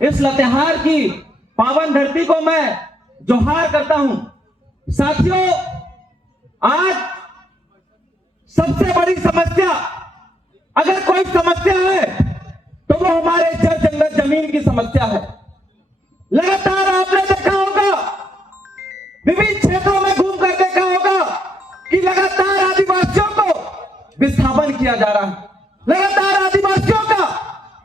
इस लतेहार की पावन धरती को मैं जोहार करता हूं। साथियों, आज सबसे बड़ी समस्या, अगर कोई समस्या है तो वो हमारे जल जंगल जमीन की समस्या है। लगातार आपने देखा होगा, विभिन्न क्षेत्रों में घूमकर देखा होगा कि लगातार आदिवासियों को विस्थापन किया जा रहा है, लगातार आदिवासियों का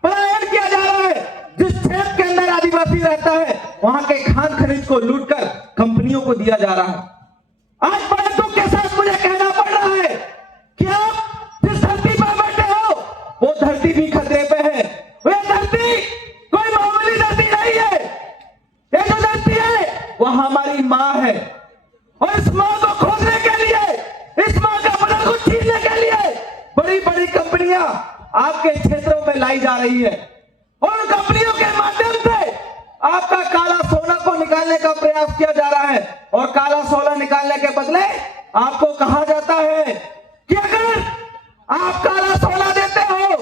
पलायन किया जा रहा है। जिस क्षेत्र के अंदर आदिवासी रहता है वहां के खान खनिज को लूटकर कंपनियों को दिया जा रहा है। आज बड़े दुख के साथ मुझे कहना पड़ रहा है कि आप जिस धरती पर बैठे हो वो धरती भी खतरे पे है। वह धरती कोई मामूली धरती नहीं है। ये जो धरती है वो हमारी माँ है, और इस माँ को खोजने के लिए, इस माँ का बदन को छीनने के लिए बड़ी बड़ी कंपनियां आपके क्षेत्रों में लाई जा रही है, और उन कंपनियों के माध्यम से आपका काला सोना को निकालने का प्रयास किया जा रहा है। और काला सोना निकालने के बदले आपको कहा जाता है कि अगर आप काला सोना देते हो,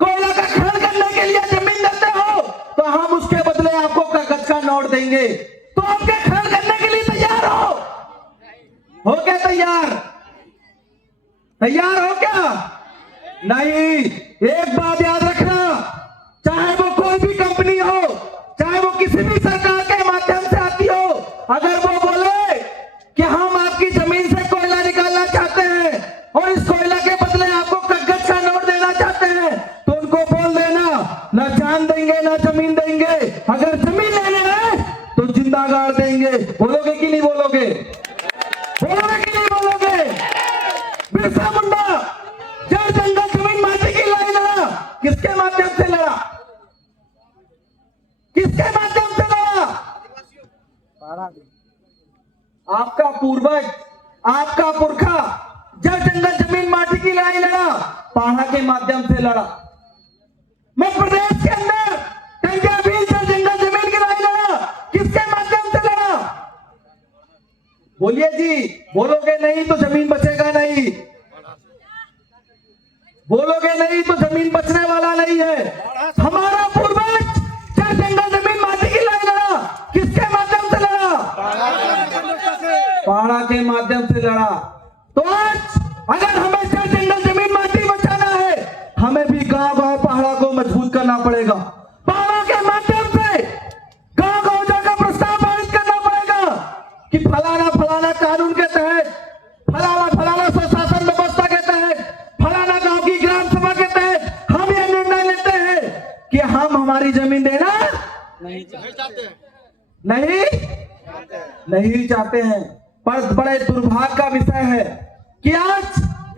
कोयला का खनन करने के लिए जमीन देते हो, तो हम उसके बदले आपको कागज का नोट देंगे। तो आपके खनन करने के लिए तैयार हो क्या? तैयार हो क्या? नहीं। एक बात याद रखना, चाहे वो कोई भी कंपनी हो, चाहे वो किसी भी सरकार के माध्यम से आती हो, अगर वो बोले कि हम आपकी जमीन से कोयला निकालना चाहते हैं और इस कोयला के बदले आपको कागज का नोट देना चाहते हैं, तो उनको बोल देना, ना जान देंगे ना जमीन देंगे। अगर जमीन लेने है तो जिंदा गाड़ देंगे। बोलोगे कि नहीं बोलोगे? बोलोगे कि नहीं बोलोगे? बिरसा मुंडा जल जंगल जमीन माटी की लड़ाई लड़ा, किसके माध्यम से लड़ा? किसके माध्यम से लड़ा? आपका पूर्वज, आपका पुरखा जल जंगल जमीन माटी की लड़ाई लड़ा, पाढ़ा के माध्यम से लड़ा। मध्य प्रदेश के अंदर टंकिया भील जल जंगल जमीन की लड़ाई लड़ा, किसके माध्यम से लड़ा? बोलिए जी। बोलोगे नहीं तो जमीन बचेगा नहीं, बोलोगे नहीं तो जमीन बचने वाला नहीं है। हमारा पूर्वज जल जंगल जमीन माटी की लड़ाई लड़ा, किसके माध्यम से लड़ा? पाड़ा के माध्यम से लड़ा। तो आज अगर हमें जल जंगल जमीन माटी बचाना है, हमें भी गांव-गांव पहाड़ा को मजबूत करना पड़ेगा। पाड़ा के माध्यम से गांव-गांव जाकर प्रस्ताव पारित करना पड़ेगा कि फलाना फलाना कानून के तहत, फलाना फलाना स्वशासन व्यवस्था के तहत, फलाना गांव की ग्राम सभा के तहत हम ये निर्णय लेते हैं कि हम हमारी जमीन देना नहीं चाहते हैं। पर बड़े दुर्भाग्य का विषय है कि आज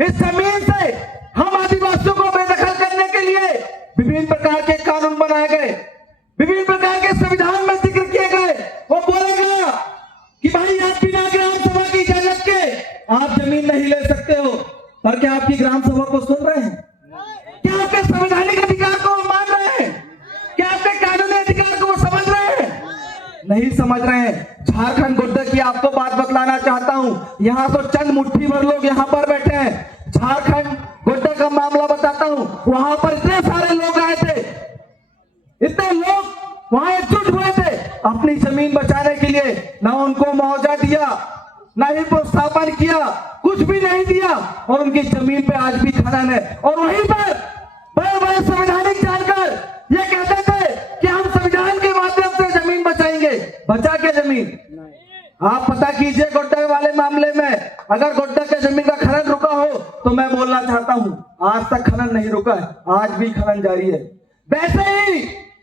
इस जमीन से हम आदिवासियों को बेदखल करने के लिए विभिन्न प्रकार के कानून बनाए गए, विभिन्न प्रकार के संविधान में जिक्र किए गए। वो बोलेगा कि भाई आप बिना ग्राम सभा की इजाजत के आप जमीन नहीं ले सकते हो। पर क्या आपकी ग्राम सभा को सुन रहे हैं? क्या आपके संवैधानिक अधिकार को मान रहे हैं? क्या आपके कानूनी अधिकार को समझ रहे हैं? नहीं समझ रहे हैं। झारखंड गोड्डा की आपको बात बतलाना चाहता हूं। यहाँ तो चंद मुट्ठी भर लोग यहाँ पर बैठे हैं। झारखंड गोड्डा का मामला बताता हूं। वहां पर इतने सारे लोग आए थे, इतने लोग वहां एकजुट हुए थे अपनी जमीन बचाने के लिए। ना उनको मुआवजा दिया, ना ही प्रोत्साहन किया, कुछ भी नहीं दिया, और उनकी जमीन पे आज भी खनन है। और वहीं पर बड़े बड़े संवैधानिक जानकर ये कहते थे कि हम संविधान के माध्यम से जमीन बचाएंगे। बचा के जमीन आप पता कीजिए। गोड्डा वाले मामले में अगर गोड्डा के जमीन का खनन रुका हो तो मैं बोलना चाहता हूं, आज तक खनन नहीं रुका है, आज भी खनन जारी है। वैसे ही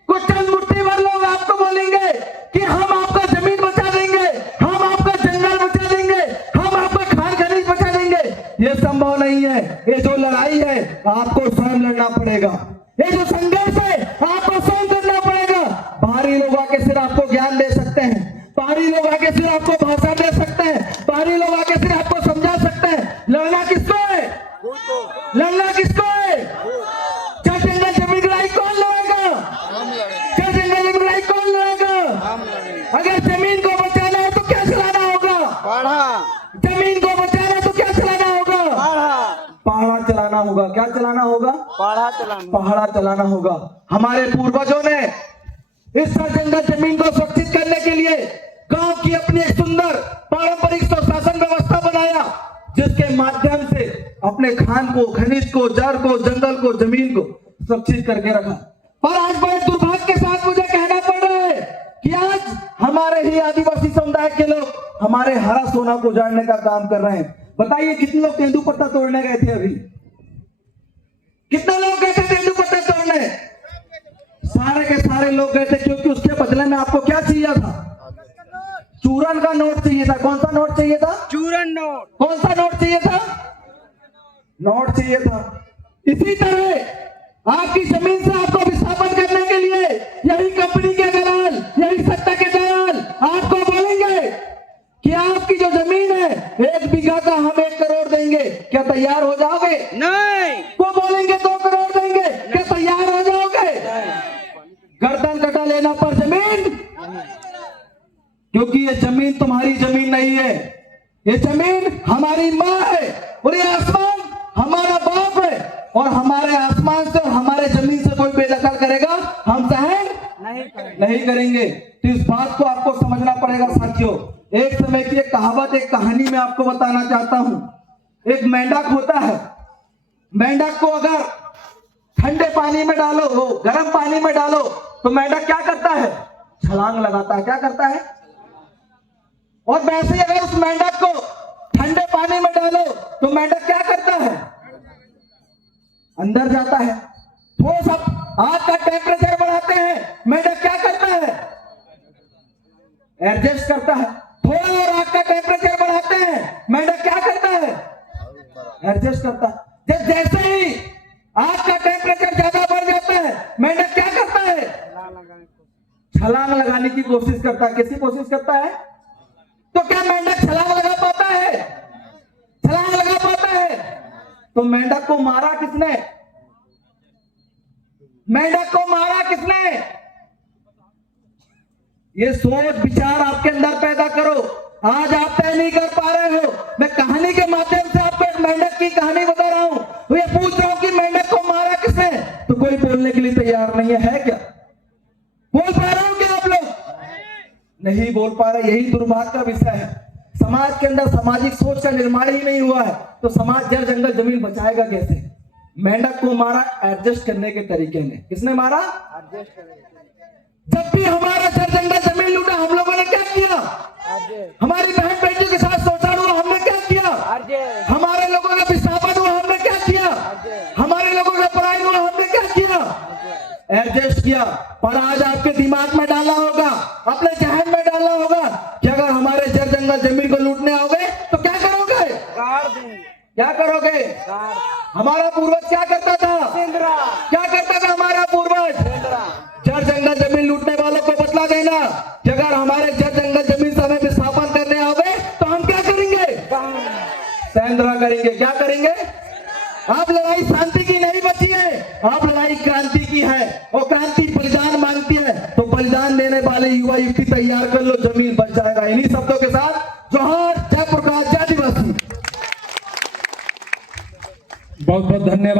कुछ चंद मुट्ठी भर लोग आपको बोलेंगे कि हम आपका जमीन बचा देंगे, हम आपका जंगल बचा देंगे, हम आपका खान खनिज बचा देंगे। ये संभव नहीं है। ये जो लड़ाई है आपको स्वयं लड़ना पड़ेगा। ये जो संघर्ष है आपको स्वयं करना पड़ेगा। बाहरी लोग आके सिर्फ आपको ज्ञान दे सकते हैं, बाहरी लोग आके सिर्फ आपको भाषा दे सकते हैं, बाहरी लोग आके सिर्फ आपको समझा सकते हैं। लड़ना किसको है? लड़ना किसको है? जल जंगल जमीन की लड़ाई कौन लड़ेगा? जल जंगल जमीन की लड़ाई कौन लड़ेगा? अगर जमीन को बचाना है तो क्या चलाना होगा? जमीन को बचाना है तो क्या चलाना होगा? पहाड़ा चलाना होगा। क्या चलाना होगा? पहाड़ा चलाना होगा। हमारे पूर्वजों ने इस जंगल जमीन को सुरक्षित करने के लिए गांव की अपनी एक सुंदर पारंपरिक स्वशासन व्यवस्था बनाया, जिसके माध्यम से अपने खान को, खनिज को, जड़ को, जंगल को, जमीन को सुरक्षित करके रखा। पर आज बड़े दुर्भाग्य के साथ मुझे कहना पड़ रहा है कि आज हमारे ही आदिवासी समुदाय के लोग हमारे हरा सोना को उजाड़ने का काम कर रहे हैं। बताइए कितने लोग तेंदुपत्ता तोड़ने गए थे अभी? कितने लोग गए थे तेंदुपत्ता तोड़ने? सारे के सारे लोग गए थे, क्योंकि उसके बदले में आपको क्या चाहिए था? चूरन का नोट चाहिए था। कौन सा नोट चाहिए था? चूरन नोट। कौन सा नोट चाहिए था? नोट चाहिए था। इसी तरह आपकी जमीन से आपको विस्थापन करने के लिए यही कंपनी के दलाल, यही सत्ता के दलाल आपको बोलेंगे कि आपकी जो जमीन है 1 बीघा का हम 1 करोड़ देंगे, क्या तैयार हो जाओगे? नहीं। वो बोलेंगे 2 करोड़ देंगे, क्या तैयार हो जाओगे? गर्दन कटा लेना पर जमीन, क्योंकि ये जमीन तुम्हारी जमीन नहीं है, ये जमीन हमारी माँ है और ये आसमान हमारा बाप है, और हमारे आसमान से और हमारे जमीन से कोई बेदखल करेगा हम सहन नहीं करेंगे। तो इस बात को आपको समझना पड़ेगा साथियों। एक समय की एक कहावत, एक कहानी में आपको बताना चाहता हूं। एक मेंढक होता है, मेंढक को अगर ठंडे पानी में डालो, गर्म पानी में डालो, तो मेंढक क्या करता है? छलांग लगाता है। क्या करता है? और वैसे ही अगर उस मेंढक को ठंडे पानी में डालो तो मेंढक क्या करता है? अंदर जाता है। थोड़ा सा आग का टेम्परेचर बढ़ाते हैं, मेंढक क्या करता है? एडजस्ट करता है। थोड़ा और आग का टेम्परेचर बढ़ाते हैं, मेंढक क्या करता है? एडजस्ट करता है। जैसे ही आग का टेम्परेचर ज्यादा बढ़ जाता है, मेंढक क्या करता है? छलांग लगाने की कोशिश करता है। किसकी कोशिश करता है? तो क्या मेंढक छलांग लगा पाता है? छलांग लगा पाता है? तो मेंढक को मारा किसने? मेंढक को मारा किसने? ये सोच विचार आपके अंदर पैदा करो। आज आप तय नहीं कर पा रहे हो। मैं कहानी के माध्यम से आपको एक मेंढक की कहानी बता रहा हूं। तो ये पूछ रहा हूं कि मेंढक को मारा किसने? तो कोई बोलने के लिए तैयार नहीं है क्या? बोल पा रहे हो क्या आप लोग? नहीं बोल पा रहे। यही दुर्भाग्य का विषय है। समाज के अंदर सामाजिक सोच का निर्माण ही नहीं हुआ है, तो समाज जड़ जंगल जमीन बचाएगा कैसे? मेंढक को मारा एडजस्ट करने के तरीके में। किसने मारा? जब भी हमारा जड़ जंगल जमीन लूटा, हम लोगों ने क्या किया? हमारी बहन बेटियों के साथ शोषण हुआ, हमने क्या किया? हमारे लोगों का विस्थापन हुआ, हमने क्या किया? हमारे लोगों का पलायन हुआ, हमने क्या किया? एडजस्ट किया। पर आज आपके दिमाग में डाला होगा, अपने जहन में डाला होगा कि अगर हमारे जड़ जंगल जमीन को लूटने आओगे तो क्या करोगे? क्या करोगे? हमारा पूर्वज क्या करता था? क्या करता था हमारा पूर्वज? जड़ जंगल जमीन लूटने वालों को बतला देना कि अगर हमारे जड़ जंगल जमीन से हमें विस्थापन करने आओगे तो हम क्या करेंगे? सेंद्रा करेंगे। क्या करेंगे? आप लड़ाई शांति की नहीं बची है, आप लड़ाई क्रांति की है, और क्रांति बलिदान मांगती है। तो बलिदान देने वाले युवा युवती तैयार कर लो, जमीन बच जाएगा। इन्हीं शब्दों के साथ जोहार, जय प्रकाश, जय आदिवासी। बहुत बहुत धन्यवाद।